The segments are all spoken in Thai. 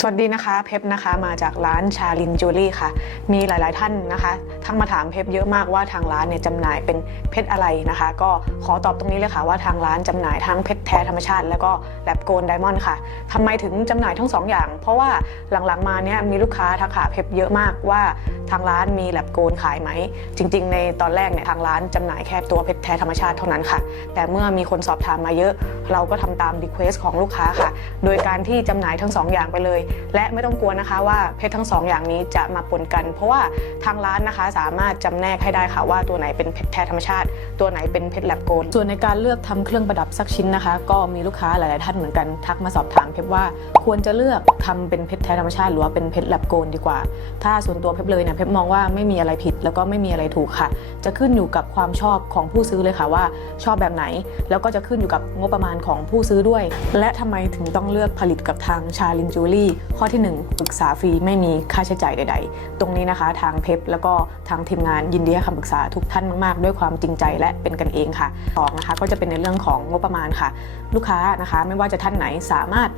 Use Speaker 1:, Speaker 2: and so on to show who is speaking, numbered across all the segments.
Speaker 1: สวัสดีนะคะเพปนะคะมาจากร้านชาลินจูรี่ค่ะ มีหลาย ๆ ท่านนะคะทั้งมาถามเพปเยอะมากว่าทางร้านเนี่ยจำหน่ายเป็นเพชรอะไรนะคะ ก็ขอตอบตรงนี้เลยค่ะว่าทางร้านจำหน่ายทั้งเพชรแท้ธรรมชาติ แล้วก็แลบโกลไดมอนด์ค่ะทำไมถึงจำหน่ายทั้งสองอย่าง เพราะว่าหลัง ๆ มาเนี่ยมีลูกค้าทักหาเพปเยอะมากว่าทางร้านมีแลบโกลขายไหม จริง ๆ ในตอนแรกเนี่ยทางร้านจำหน่ายแค่ตัวเพชรแท้ธรรมชาติเท่านั้นค่ะ แต่เมื่อมีคนสอบถามมาเยอะ เราก็ทำตามรีเควสของลูกค้าค่ะ โดยการที่จำหน่ายทั้งสองอย่างไปเลยและไม่ต้องกลัวนะคะว่าเพชรทั้งสองอย่างนี้จะมาปนกัน เพราะว่าทางร้านนะคะสามารถจำแนกให้ได้ค่ะว่าตัวไหนเป็นเพชรแท้ธรรมชาติ ตัวไหนเป็นเพชรแลบโกลส่วนในการเลือกทำเครื่องประดับสักชิ้นนะคะ ก็มีลูกค้าหลาย ๆ ท่านเหมือนกันทักมาสอบถามเพชรว่าควรจะเลือกทำเป็นเพชรแท้ธรรมชาติหรือว่าเป็นเพชรแลบโกลดีกว่า ถ้าส่วนตัวเพชรเลยเนี่ยเพชรมองว่าไม่มีอะไรผิดแล้วก็ไม่มีอะไรถูกค่ะ จะขึ้นอยู่กับความชอบของผู้ซื้อเลยค่ะว่าชอบแบบไหน แล้วก็จะขึ้นอยู่กับงบประมาณของผู้ซื้อด้วย และทำไมถึงต้องเลือกผลิตกับทางชาลินจูรี่ข้อที่ 1 ปรึกษาฟรีไม่มีค่าใช้จ่ายใด ๆ ตรงนี้นะคะทางเพปแล้วก็ทางทีมงานยินดีให้คำปรึกษาทุกท่านมาก ๆ ด้วยความจริงใจและเป็นกันเองค่ะสองนะคะก็จะเป็นในเรื่องของงบประมาณค่ะ ลูกค้านะคะไม่ว่าจะท่านไหนสามารถ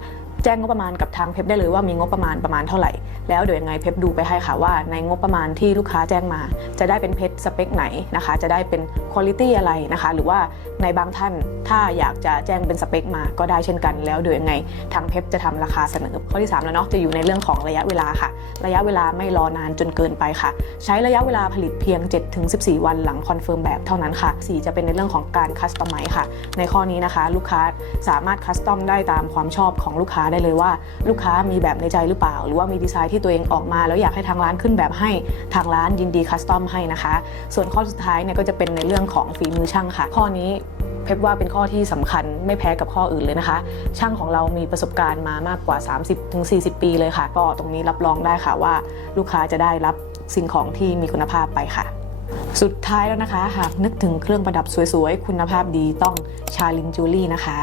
Speaker 1: แจ้งงบประมาณกับทางเพปได้เลยว่ามีงบประมาณประมาณเท่าไหร่ แล้วเดี๋ยวยังไงเพปดูไปให้ค่ะว่าในงบประมาณที่ลูกค้าแจ้งมา จะได้เป็นเพชรสเปคไหนนะคะ จะได้เป็นคุณ i t y อะไรนะคะ หรือว่าในบางท่านถ้าอยากจะแจ้งเป็นสเปคมาก็ได้เช่นกัน แล้วเดี๋ยวยังไงทางเพปจะทำราคาเสนอข้อที่ 3 แล้วเนาะจะอยู่ในเรื่องของระยะเวลาค่ะ ระยะเวลาไม่รอนานจนเกินไปค่ะ ใช้ระยะเวลาผลิตเพียง 7-14 วันหลังคอนเฟิร์มแบบเท่านั้นค่ะสีจะเป็นในเรื่องของการคัสตอมไมซ์ค่ะ ในข้อนี้นะคะ ลูกค้าสามารถคัสตอมได้ตามความชอบของลูกค้าได้เลยว่า ลูกค้ามีแบบในใจหรือเปล่า หรือว่ามีดีไซน์ที่ตัวเองออกมาแล้วอยากให้ทางร้านขึ้นแบบให้ทางร้านยินดีคัสตอมให้นะคะ ส่วนข้อสุดท้ายเนี่ยก็จะเป็นในเรื่องของฝีมือช่างค่ะ ข้อนี้เพบว่าเป็นข้อที่สำคัญไม่แพ้กับข้ออื่นเลยนะคะ ช่างของเรามีประสบการณ์มามากกว่า 30-40 ปีเลยค่ะ ก็ตรงนี้รับรองได้ค่ะว่า ลูกค้าจะได้รับสิ่งของที่มีคุณภาพไปค่ะสุดท้ายแล้วนะคะ หากนึกถึงเครื่องประดับสวยๆ คุณภาพดีต้องชาลินจูลี่นะคะ